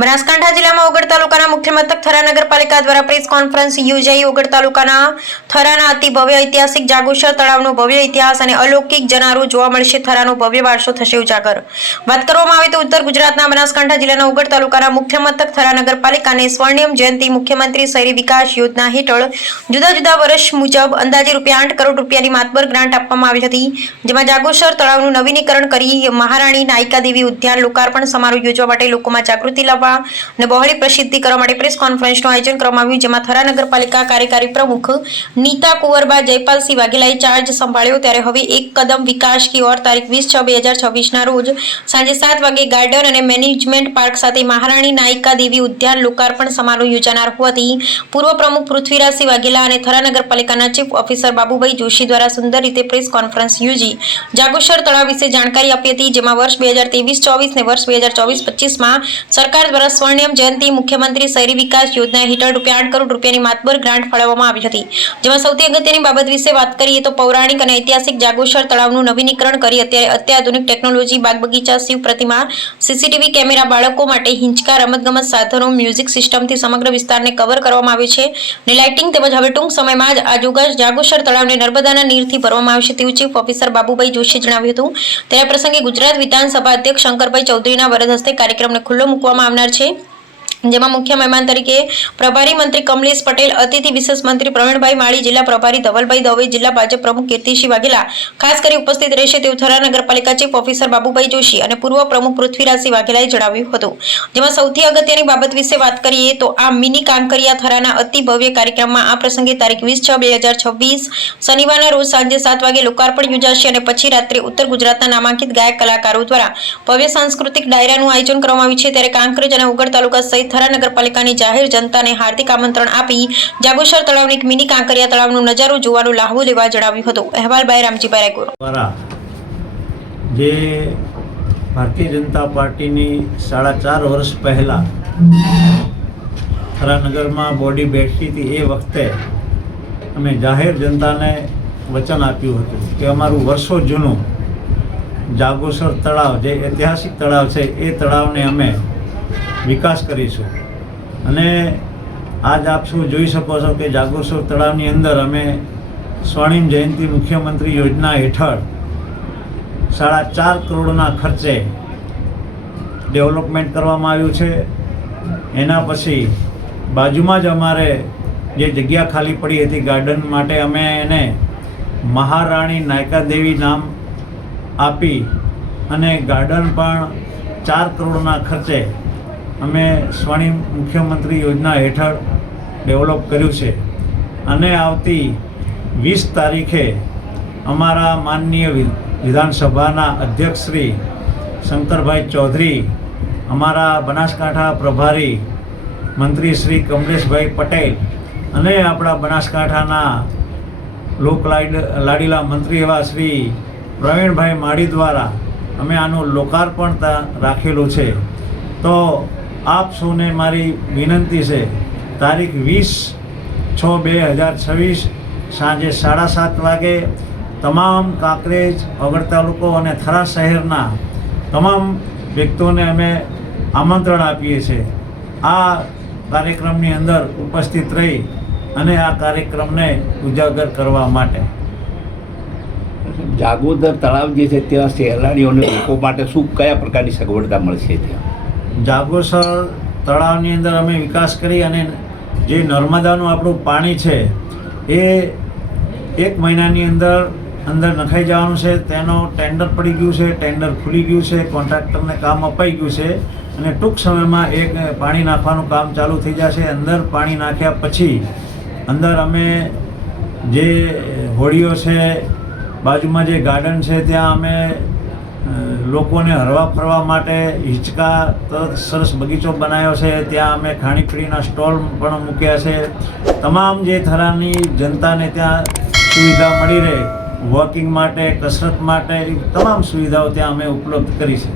બનાસકાંઠા જિલ્લામાં ઓગળ તાલુકાના મુખ્ય મથક થરા નગરપાલિકા દ્વારા પ્રેસ કોન્ફરન્સ યોજાઈ. ઓગળ તાલુકાના થરાના અતિ ભવ્ય ઐતિહાસિક જાગુશર તળાવનો ભવ્ય ઇતિહાસ અને અલૌકિક જનારું જોવા મળશે. થરાનો ભવ્ય વારસો થશે ઉજાગર. વાત કરવામાં આવે તો ઉત્તર ગુજરાતના બનાસકાંઠા જિલ્લાના ઓગળ તાલુકાના મુખ્ય મથક થરા નગરપાલિકાને સ્વર્ણિમ જયંતિ મુખ્યમંત્રી શહેરી વિકાસ યોજના હેઠળ જુદા જુદા વર્ષ મુજબ અંદાજે ₹8 કરોડ રૂપિયાની માતબર ગ્રાન્ટ આપવામાં આવી હતી, જેમાં જાગુશર તળાવનું નવીનીકરણ કરી મહારાણી નાયકા દેવી ઉદ્યાન લોકાર્પણ સમારોહ યોજવા માટે લોકોમાં જાગૃતિ લાવવા અને બહોળી પ્રસિદ્ધિ કરવા માટે પ્રેસ કોન્ફરન્સનું આયોજન કરવામાં આવ્યું, જેમાં થરા નગરપાલિકા કાર્યકારી પ્રમુખ નીતા કુંવરબા જયપાલસિંહ વાઘેલાએ ચાર્જ સંભાળ્યો. ત્યારે હવે એક કદમ વિકાસ કી ઓર તારીખ 20/6/2026ના રોજ સાંજે 7 વાગે ગાર્ડન અને મેનેજમેન્ટ પાર્ક સાથે મહારાણી નાયકા દેવી ઉદ્યાન લોકાર્પણ સમારોહ યોજાનાર હોવાથી પૂર્વ પ્રમુખ પૃથ્વીરાજસિંહ વાઘેલા અને થરા નગરપાલિકાના ચીફ ઓફિસર બાબુભાઈ જોશી દ્વારા સુંદર રીતે પ્રેસ કોન્ફરન્સ યોજી જાગુશર તળાવ વિશે જાણકારી આપી હતી, જેમાં વર્ષ 2023-24 ને વર્ષ 2024-25માં સરકાર દ્વારા સ્વર્ણિમ જયંતિ મુખ્યમંત્રી શહેરી વિકાસ યોજના હેઠળ ₹8 કરોડ રૂપિયાની માતબર ગ્રાન્ટ ફાળવવામાં આવી હતી, જેમાં સૌથી અગત્યની બાબત વિશે વાત કરીએ તો પૌરાણિક અને ઐતિહાસિક જાગુશર તળાવનું નવીનીકરણ કરી અત્યારે અત્યાધુનિક ટેકનોલોજી, બાગ બગીચા, શિવ પ્રતિમા, સીસીટીવી કેમેરા, બાળકો માટે હિંચકા, રમતગમત સાધનો, મ્યુઝિક સિસ્ટમથી સમગ્ર વિસ્તારને કવર કરવામાં આવ્યો છે અને લાઇટિંગ તેમજ હવે ટૂંક સમયમાં જ આ જાગુશર તળાવને નર્મદાના નીરથી ભરવામાં આવશે તેવું ચીફ ઓફિસર બાબુભાઈ જોશીએ જણાવ્યું હતું. ત્યારે પ્રસંગે ગુજરાત વિધાનસભા અધ્યક્ષ શંકરભાઈ ચૌધરીના વરદ હસ્તે કાર્યક્રમને ખુલ્લો મૂકવામાં આવનાર છે, જેમાં મુખ્ય મહેમાન તરીકે પ્રભારી મંત્રી કમલેશ પટેલ, અતિથિ વિશેષ મંત્રી પ્રવીણભાઈ માળી, જિલ્લા પ્રભારી ધવલભાઈ દવે, જિલ્લા ભાજપ પ્રમુખ કીર્તિસિંહ વાઘેલા ખાસ કરી ઉપસ્થિત રહેશે તેવું થરા નગરપાલિકા ચીફ ઓફિસર બાબુભાઈ જોશી અને પૂર્વ પ્રમુખ પૃથ્વીરાજસિંહ વાઘેલાએ જણાવ્યું હતું. જેમાં સૌથી અગત્યની બાબત વિશે વાત કરીએ તો આ મિની કાંકરિયા થરાના અતિ ભવ્ય કાર્યક્રમમાં આ પ્રસંગે તારીખ 20/6/2026 શનિવારના રોજ સાંજે 7 વાગે લોકાર્પણ યોજાશે અને પછી રાત્રે ઉત્તર ગુજરાતના નામાંકિત ગાયક કલાકારો દ્વારા ભવ્ય સાંસ્કૃતિક ડાયરાનું આયોજન કરવામાં આવ્યું છે. ત્યારે કાંકરેજ અને ઉગડ તાલુકા સહિત થરા નગરપાલિકાની જાહેર જનતાને હાર્દિક આમંત્રણ આપી જાગુશર તળાવની એક મિની કાંકરિયા તળાવનો નજારો જોવાનો લાહવો લેવા જણાવ્યું હતું. અહેવાલ બાય રામજીભાઈ રાયગોર. જે ભારતીય જનતા પાર્ટીની 4.5 વર્ષ પહેલા થરા નગરમાં બોડી બેઠી હતી એ વખતે અમે જાહેર જનતાને વચન આપ્યું હતું કે અમારું વર્ષો જૂનું જાગુશર તળાવ જે ઐતિહાસિક તળાવ છે એ તળાવને અમે વિકાસ કરીશું. અને આજ આપ શું જોઈ શકો છો કે જાગુશર તળાવની અંદર અમે સ્વર્ણિમ જયંતિ મુખ્યમંત્રી યોજના હેઠળ 4.5 કરોડના ખર્ચે ડેવલપમેન્ટ કરવામાં આવ્યું છે. એના પછી બાજુમાં જ અમારે જે જગ્યા ખાલી પડી હતી ગાર્ડન માટે અમે એને મહારાણી નાયકા દેવી નામ આપી અને ગાર્ડન પણ 4 કરોડના ખર્ચે અમે સ્વર્ણિમ મુખ્યમંત્રી યોજના હેઠળ ડેવલપ કર્યું છે. અને આવતી 20 તારીખે અમારા માનનીય વિધાનસભાના અધ્યક્ષ શ્રી શંકરભાઈ ચૌધરી, અમારા બનાસકાંઠા પ્રભારી મંત્રી શ્રી કમલેશભાઈ પટેલ અને આપણા બનાસકાંઠાના લાડીલા મંત્રી એવા શ્રી પ્રવીણભાઈ માળી દ્વારા અમે આનું લોકાર્પણ રાખેલું છે. તો આપ સૌને મારી વિનંતી છે, તારીખ 20/6/2026 સાંજે 7:30 વાગે તમામ કાંકરેજ, ઓગળ તાલુકો અને થરા શહેરના તમામ વ્યક્તિઓને અમે આમંત્રણ આપીએ છીએ આ કાર્યક્રમની અંદર ઉપસ્થિત રહી અને આ કાર્યક્રમને ઉજાગર કરવા માટે. જાગોદર તળાવ જે છે ત્યાં સહેલાણીઓને લોકો માટે શું કયા પ્રકારની સગવડતા મળશે? ત્યાં જાગુશર તળાવની અંદર અમે વિકાસ કરી અને જે નર્મદાનું આપણું પાણી છે એ 1 મહિનાની અંદર નખાઈ જવાનું છે. તેનો ટેન્ડર પડી ગયું છે, ટેન્ડર ખુલી ગયું છે, કોન્ટ્રાક્ટરને કામ અપાઈ ગયું છે અને ટૂંક સમયમાં પાણી નાખવાનું કામ ચાલુ થઈ જશે. અંદર પાણી નાખ્યા પછી અંદર અમે જે હોડીઓ છે, બાજુમાં જે ગાર્ડન છે ત્યાં અમે લોકોને હરવા ફરવા માટે હિંચકા, સરસ બગીચો બનાવ્યો છે. ત્યાં અમે ખાણીપીણીના સ્ટોલ પણ મૂક્યા છે. તમામ જે થરાની જનતાને ત્યાં સુવિધા મળી રહે, વોકિંગ માટે, કસરત માટે તમામ સુવિધાઓ ત્યાં અમે ઉપલબ્ધ કરી છે.